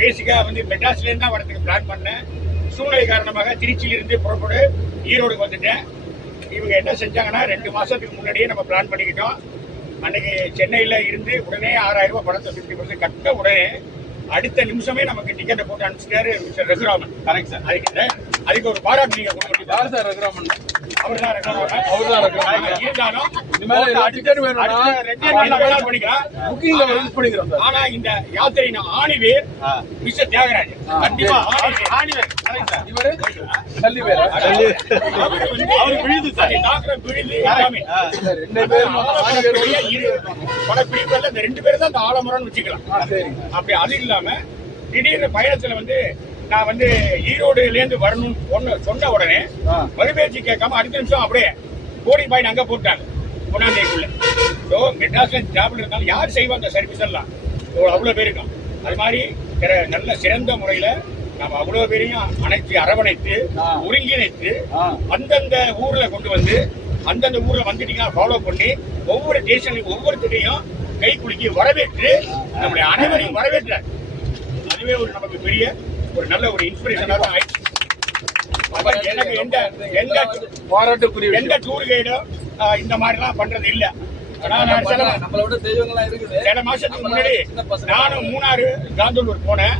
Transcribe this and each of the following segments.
பேசிக்கா வந்து மெட்ராஸ்ல இருந்து தான் வரதுக்கு பிளான் பண்ணேன். சூழ்நிலை காரணமாக திருச்சியிலிருந்து புறப்பட்டு ஈரோடுக்கு வந்துட்டேன். இவங்க என்ன செஞ்சாங்கன்னா 2 மாசத்துக்கு முன்னாடியே நம்ம பிளான் பண்ணிக்கிட்டோம். அன்னைக்கு சென்னையில இருந்து உடனே 6000 ரூபாய் பணத்தை 50% கட்ட உடனே அடுத்த நிமிஷமே நமக்கு டிக்கெட்டை போட்டு அனுப்பிச்சிட்டாரு மிஸ்டர் ரகுராமன். Correct sir. அதுக்கு ஒரு பாராட்டு நீங்க கொடுக்கணும். யார் சார் ரகுராமன்? அவர்தான் ரகுராமன். இருந்தாலும் ஆனா இந்த யாத்திரை ஆணிவேர் மிஸ்டர் தியாகராஜ் கண்டிப்பா ஆணிவேர் படப்பிடிப்புல இந்த 2 பேரும் தான் ஆலமரம்னு வச்சுக்கலாம். அப்படி அது இல்லாம திடீர்னு பயணத்துல வந்து நான் வந்து ஈரோடுல இருந்து வரணும்னு சொன்ன உடனே மறுபேச்சு கேட்காம அடுத்த நிமிஷம் அப்படியே போர்டிங் பாயிண்ட் அங்க போட்டாங்க 1ஆம் தேதிக்குள்ள. மெட்ராஸ்ல ஜாப்ல இருந்தாலும் யார் செய்வா அந்த சர்வீஸ் எல்லாம் அவ்வளவு பேர் இருக்கும். அது மாதிரி நல்ல சிறந்த முறையில நம்ம அவ்வளவு பேரையும் அனைத்து அரவணைத்து ஒருங்கிணைத்து அந்தந்த ஊர்ல கொண்டு வந்து அந்தந்த ஊர்ல வந்துட்டீங்கன்னா ஃபாலோ பண்ணி ஒவ்வொரு ஸ்டேஷனுக்கு ஒவ்வொருத்தரையும் கை குலுக்கி வரவேற்று நம்முடைய அனைவரையும் வரவேற்றார். அதுவே ஒரு நமக்கு பெரிய ஒரு நல்ல ஒரு இன்ஸ்பிரேஷனாக ஆயிடுச்சு. எனக்கு எந்த டூர் கைடும் இந்த மாதிரிலாம் பண்றது இல்ல. சில மாசத்துக்கு முன்னாடி நானும் மூணாறு காந்தூர் போனேன்.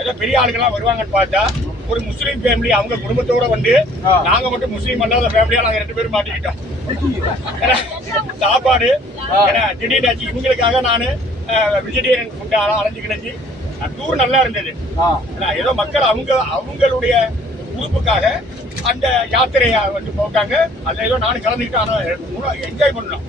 ஏதோ பெரிய ஆளுங்கெல்லாம் வருவாங்கன்னு பார்த்தா ஒரு முஸ்லீம் ஃபேமிலி அவங்க குடும்பத்தோட வந்து நாங்க மட்டும் முஸ்லீம் அல்லாத ஃபேமிலியா நாங்க 2 பேரும் மாட்டிக்கிட்டோம். சாப்பாடு திடீர்னு இவங்களுக்காக நானு வெஜிடேரியன் ஃபுட் அரைஞ்சு கிடைச்சி டூர் நல்லா இருந்தது. ஏதோ மக்கள் அவங்களுடைய உறுப்புக்காக அந்த யாத்திரையா வந்து போட்டாங்க. அதுல ஏதோ நானும் கலந்துக்கிட்டு என்ஜாய் பண்ணோம்.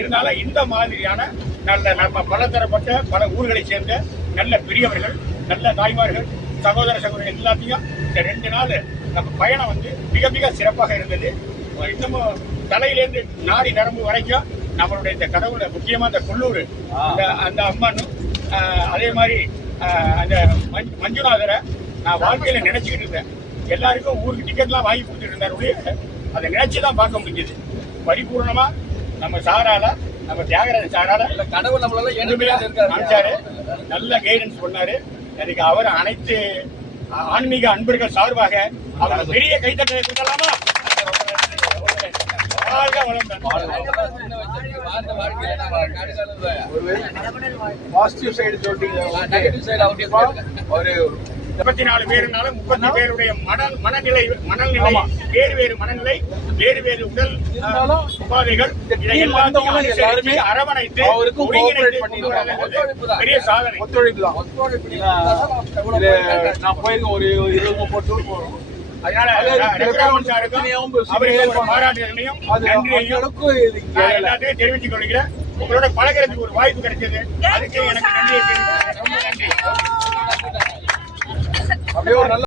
இருந்தாலும் இந்த மாதிரியான நல்ல நம்ம பலதரப்பட்ட பல ஊர்களை சேர்ந்த நல்ல பெரியவர்கள் நல்ல தாய்மார்கள் சகோதர சகோதரர்கள் எல்லாத்தையும் இந்த 2 நாள் நம்ம பயணம் வந்து மிக மிக சிறப்பாக இருந்தது. இன்னமும் தலையிலேருந்து நாடி நரம்பு வரைக்கும் நம்மளுடைய இந்த கடவுளை முக்கியமா இந்த கொல்லூர் அந்த அம்மனும் அதே மாதிரி அந்த மஞ்சுநாதரை நான் வாழ்க்கையில நினைச்சுக்கிட்டு இருந்தேன். எல்லாருக்கும் ஊருக்கு டிக்கெட்லாம் வாங்கி கொடுத்துட்டு இருந்தாரு. அதை நினைச்சுதான் பார்க்க முடிஞ்சது. பரிபூர்ணமா நம்ம சாரால நம்ம தியாகராஜ சாரால கடவுள் நம்மளால நல்ல கைடன்ஸ் பண்ணாரு. எனக்கு அவர் அனைத்து ஆன்மீக அன்பர்கள் சார்பாக அவர் பெரிய கைத்தட்டலை கொடுக்கலாமா? பாசிட்டிவ் சைடு சொல்றீங்க. ஒரு 34 பேருனாலும் 30 பேருடைய மனநிலை வேறு மனநிலை வேறு உடல் உபாதைகள் எல்லாத்தையும் அரவணைத்து பெரிய சாதனை. ஒத்துழைக்கலாம். நான் போயிருக்கேன் ஒரு 20-30 டூர் போறோம். அதனால பாராட்டுகளையும் எல்லாத்தையும் தெரிவித்துக் கொள்கிறேன். உங்களோட பழகிறதுக்கு ஒரு வாய்ப்பு கிடைச்சது. அதுக்கு எனக்கு நன்றியை தெரிவிக்கிறேன். ரொம்ப நன்றி. அப்படியே ஒரு நல்ல